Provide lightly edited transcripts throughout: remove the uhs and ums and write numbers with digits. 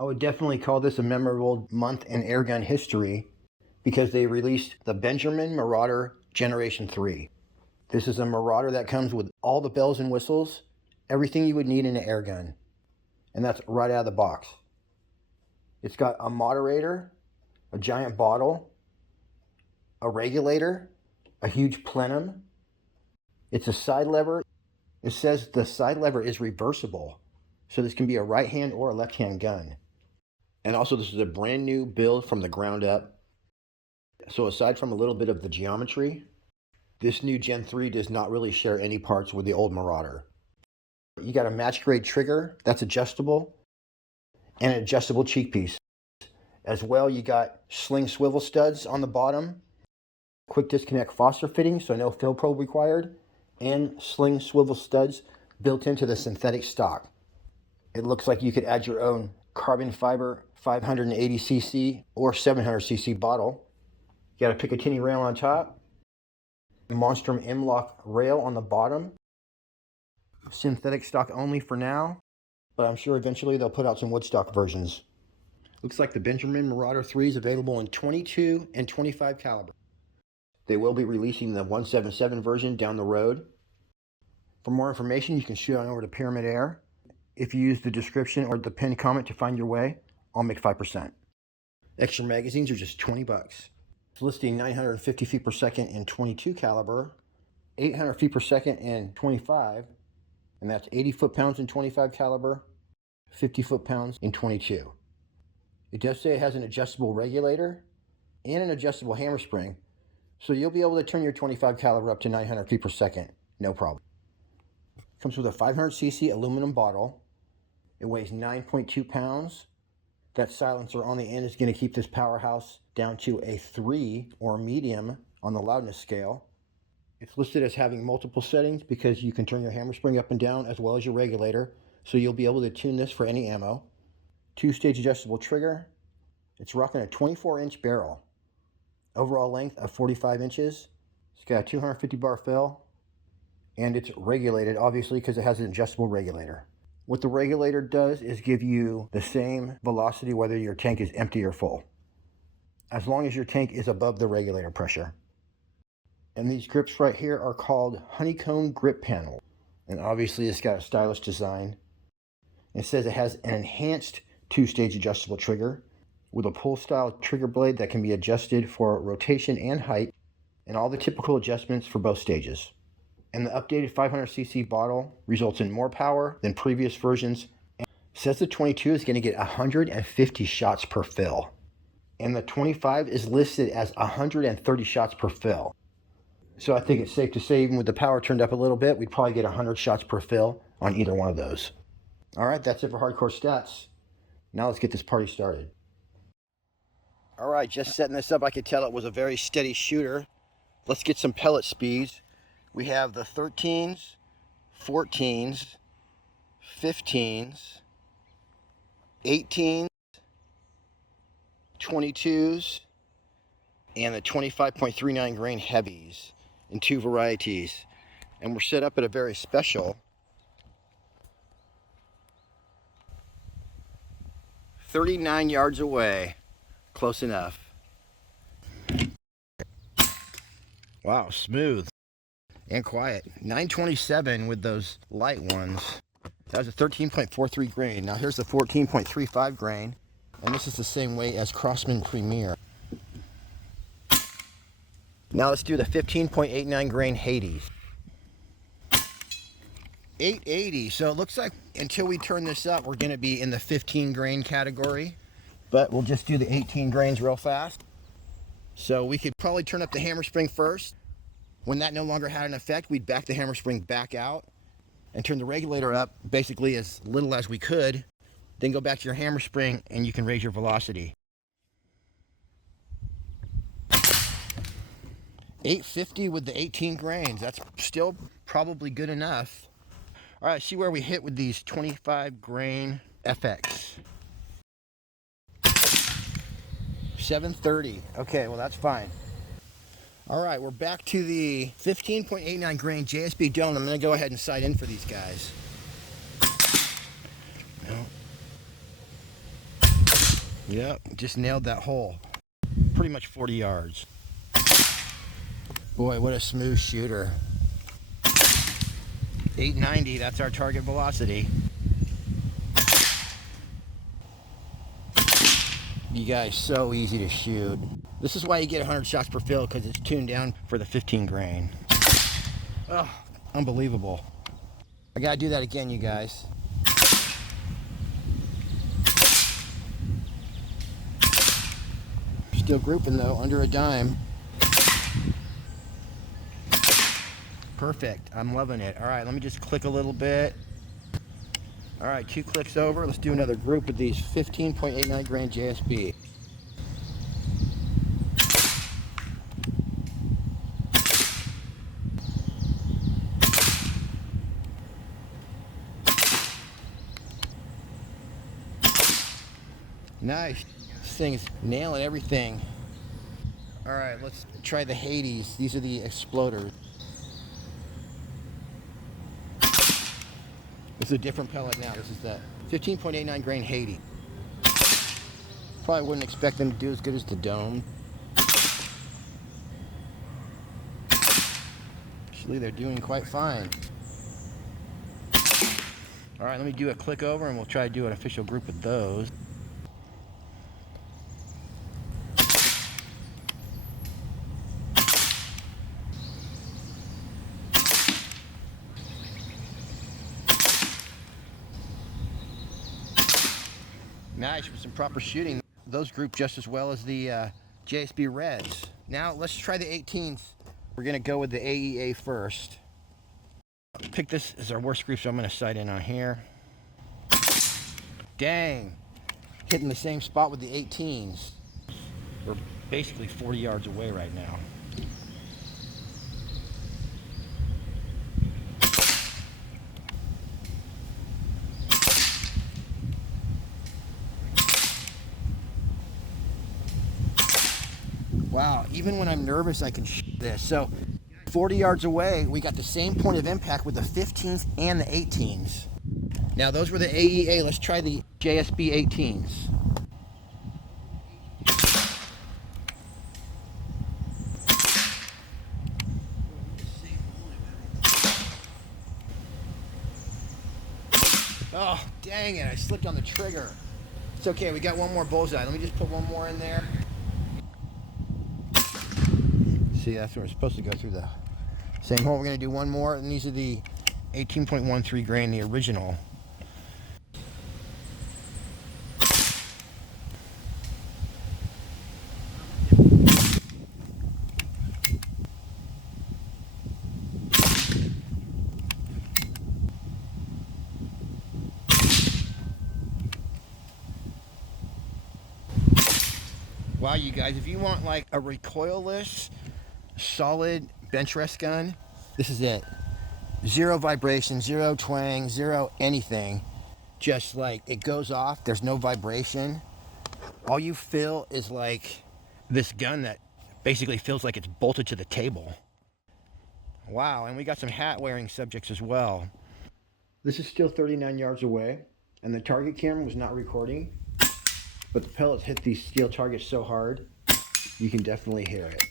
I would definitely call this a memorable month in airgun history because they released the Benjamin Marauder Generation 3. This is a Marauder that comes with all the bells and whistles, everything you would need in an airgun, and that's right out of the box. It's got a moderator, a giant bottle, a regulator, a huge plenum. It's a side lever. It says the side lever is reversible, so this can be a right hand or a left hand gun. And also, this is a brand new build from the ground up. So aside from a little bit of the geometry, this new Gen 3 does not really share any parts with the old Marauder. You got a match grade trigger that's adjustable and an adjustable cheek piece. As well, you got sling swivel studs on the bottom, quick disconnect Foster fitting, so no fill probe required, and sling swivel studs built into the synthetic stock. It looks like you could add your own carbon fiber 580cc or 700cc bottle. You got a Picatinny rail on top, Monstrum M-Lock rail on the bottom. Synthetic stock only for now, but I'm sure eventually they'll put out some woodstock versions. Looks like the Benjamin Marauder 3 is available in 22 and 25 caliber. They will be releasing the 177 version down the road. For more information, you can shoot on over to Pyramid Air. If you use the description or the pinned comment to find your way, I'll make 5%. Extra magazines are just 20 bucks. It's listing 950 feet per second in 22 caliber, 800 feet per second in 25, and that's 80 foot-pounds in 25 caliber, 50 foot-pounds in 22. It does say it has an adjustable regulator and an adjustable hammer spring, so you'll be able to turn your 25 caliber up to 900 feet per second, no problem. Comes with a 500cc aluminum bottle. It weighs 9.2 pounds. That silencer on the end is going to keep this powerhouse down to a 3 or medium on the loudness scale. It's listed as having multiple settings because you can turn your hammer spring up and down as well as your regulator, so you'll be able to tune this for any ammo. 2-stage adjustable trigger. It's rocking a 24-inch barrel. Overall length of 45 inches. It's got a 250 bar fill. And it's regulated, obviously, because it has an adjustable regulator. What the regulator does is give you the same velocity whether your tank is empty or full, as long as your tank is above the regulator pressure. And these grips right here are called honeycomb grip panel. And obviously it's got a stylish design. It says it has an enhanced 2-stage adjustable trigger with a pull style trigger blade that can be adjusted for rotation and height, and all the typical adjustments for both stages. And the updated 500cc bottle results in more power than previous versions. It says the 22 is going to get 150 shots per fill. And the 25 is listed as 130 shots per fill. So I think it's safe to say, even with the power turned up a little bit, we'd probably get 100 shots per fill on either one of those. All right, that's it for hardcore stats. Now let's get this party started. All right, just setting this up, I could tell it was a very steady shooter. Let's get some pellet speeds. We have the 13s, 14s, 15s, 18s, 22s, and the 25.39 grain heavies in 2 varieties. And we're set up at a very special 39 yards away. Close enough. Wow, smooth and quiet. 927 with those light ones. That was a 13.43 grain. Now here's the 14.35 grain, and this is the same weight as Crosman Premier. Now let's do the 15.89 grain Hades. 880. So it looks like until we turn this up, we're going to be in the 15 grain category, but we'll just do the 18 grains real fast. So we could probably turn up the hammer spring first. When that no longer had an effect, we'd back the hammer spring back out and turn the regulator up basically as little as we could. Then go back to your hammer spring and you can raise your velocity. 850 with the 18 grains. That's still probably good enough. All right, see where we hit with these 25 grain FX. 730. Okay, well that's fine. All right, we're back to the 15.89 grain JSB Dome. I'm going to go ahead and sight in for these guys. No. Yep, just nailed that hole. Pretty much 40 yards. Boy, what a smooth shooter. 890, that's our target velocity. You guys, so easy to shoot. This is why you get 100 shots per fill, because it's tuned down for the 15 grain. Oh, unbelievable. I gotta do that again, you guys. Still grouping though, under a dime. Perfect, I'm loving it. All right, let me just click a little bit. All right, 2 clicks over. Let's do another group with these 15.89 grain JSB. Nice. This thing's nailing everything. All right, let's try the Hades. These are the exploders. This is a different pellet now. This is the 15.89 grain Hades. Probably wouldn't expect them to do as good as the Dome. Actually, they're doing quite fine. All right, let me do a click over and we'll try to do an official group with those. Nice, with some proper shooting. Those group just as well as the JSB Reds. Now let's try the 18th. We're gonna go with the AEA first. Pick this as our worst group, so I'm gonna sight in on here. Dang, hitting the same spot with the 18s. We're basically 40 yards away right now. Wow, even when I'm nervous, I can shoot this. So 40 yards away, we got the same point of impact with the 15s and the 18s. Now those were the AEA. Let's try the JSB 18s. Oh, dang it, I slipped on the trigger. It's okay, we got one more bullseye. Let me just put one more in there. See, that's where we're supposed to go through the same hole. We're going to do one more, and these are the 18.13 grain, the original. Wow, you guys, if you want like a recoilless, solid bench rest gun, this is it. Zero vibration, zero twang, zero anything. Just like it goes off, there's no vibration. All you feel is like this gun that basically feels like it's bolted to the table. Wow, and we got some hat wearing subjects as well. This is still 39 yards away, and the target camera was not recording, but the pellets hit these steel targets so hard, you can definitely hear it.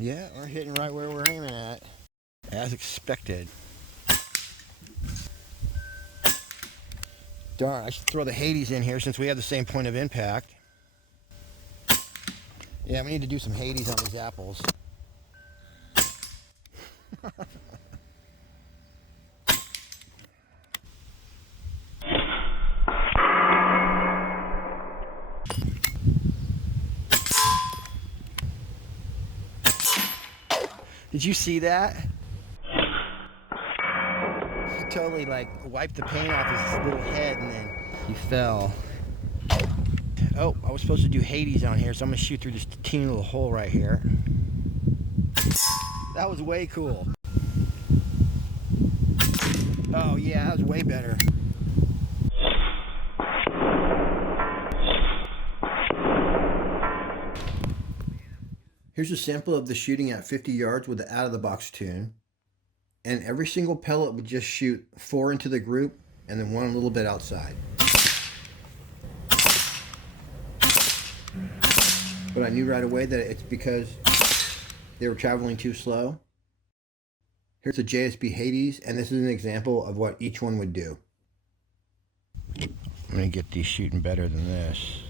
Yeah, we're hitting right where we're aiming at, as expected. Darn, I should throw the Hades in here since we have the same point of impact. Yeah, we need to do some Hades on these apples. Did you see that? He totally like wiped the paint off his little head and then he fell. Oh, I was supposed to do Hades on here, so I'm gonna shoot through this teeny little hole right here. That was way cool. Oh yeah, that was way better. Here's a sample of the shooting at 50 yards with the out-of-the-box tune. And every single pellet would just shoot 4 into the group and then 1 a little bit outside. But I knew right away that it's because they were traveling too slow. Here's a JSB Hades, and this is an example of what each one would do. I'm going to get these shooting better than this.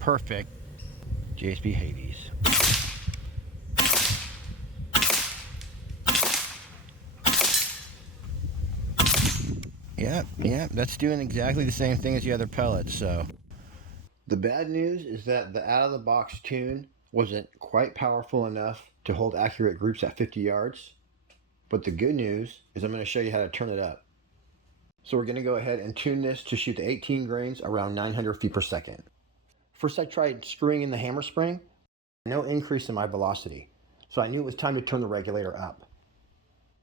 Perfect. JSB Hades. Yep, that's doing exactly the same thing as the other pellets, so. The bad news is that the out-of-the-box tune wasn't quite powerful enough to hold accurate groups at 50 yards. But the good news is I'm going to show you how to turn it up. So we're going to go ahead and tune this to shoot the 18 grains around 900 feet per second. First I tried screwing in the hammer spring, no increase in my velocity. So I knew it was time to turn the regulator up.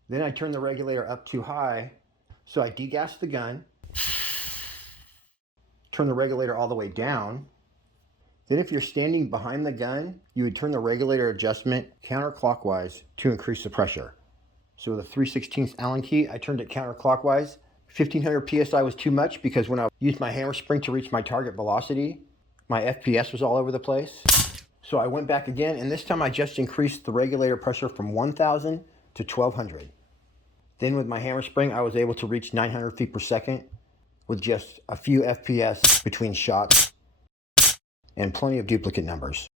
Then I turned the regulator up too high, so I degassed the gun, turn the regulator all the way down. Then if you're standing behind the gun, you would turn the regulator adjustment counterclockwise to increase the pressure. So with a 3/16 Allen key, I turned it counterclockwise. 1500 PSI was too much because when I used my hammer spring to reach my target velocity, my FPS was all over the place. So I went back again, and this time I just increased the regulator pressure from 1000 to 1200. Then with my hammer spring, I was able to reach 900 feet per second with just a few FPS between shots and plenty of duplicate numbers.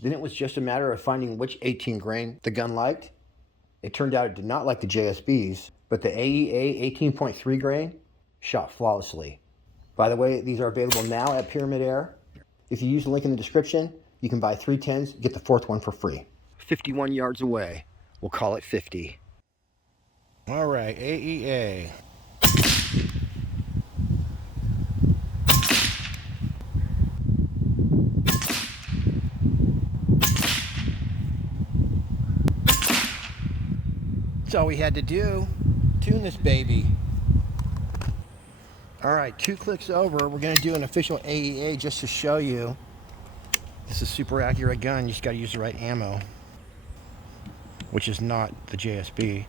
Then it was just a matter of finding which 18 grain the gun liked. It turned out it did not like the JSBs, but the AEA 18.3 grain shot flawlessly. By the way, these are available now at Pyramid Air. If you use the link in the description, you can buy 3 10s, get the 4th one for free. 51 yards away. We'll call it 50. All right, AEA. That's all we had to do. Tune this baby. All right, 2 clicks over. We're gonna do an official AEA just to show you. This is a super accurate gun. You just gotta use the right ammo, which is not the JSB.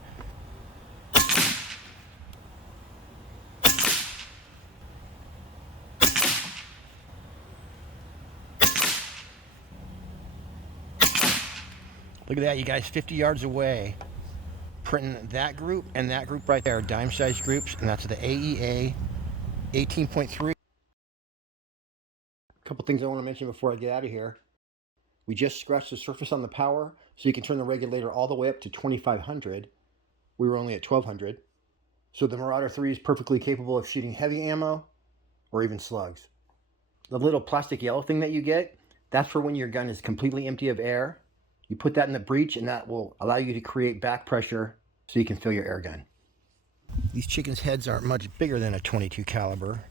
Look at that, you guys, 50 yards away. Printing that group and that group right there, dime-sized groups, and that's the AEA 18.3. A couple things I want to mention before I get out of here. We just scratched the surface on the power, so you can turn the regulator all the way up to 2500. We were only at 1200. So the Marauder 3 is perfectly capable of shooting heavy ammo or even slugs. The little plastic yellow thing that you get, that's for when your gun is completely empty of air. You put that in the breech and that will allow you to create back pressure so you can fill your air gun. These chickens' heads aren't much bigger than a 22 caliber.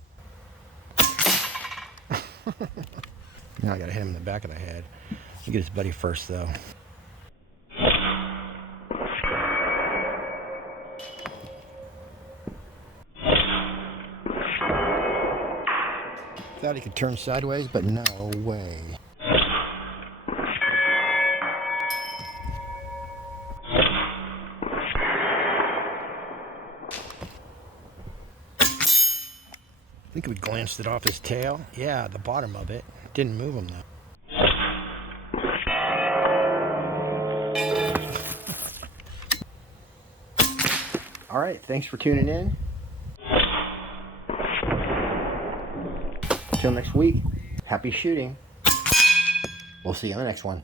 Now I gotta hit him in the back of the head. Look at his buddy first though. Thought he could turn sideways, but no way. I think we glanced it off his tail. Yeah, the bottom of it. Didn't move him though. All right, thanks for tuning in. Until next week, happy shooting. We'll see you on the next one.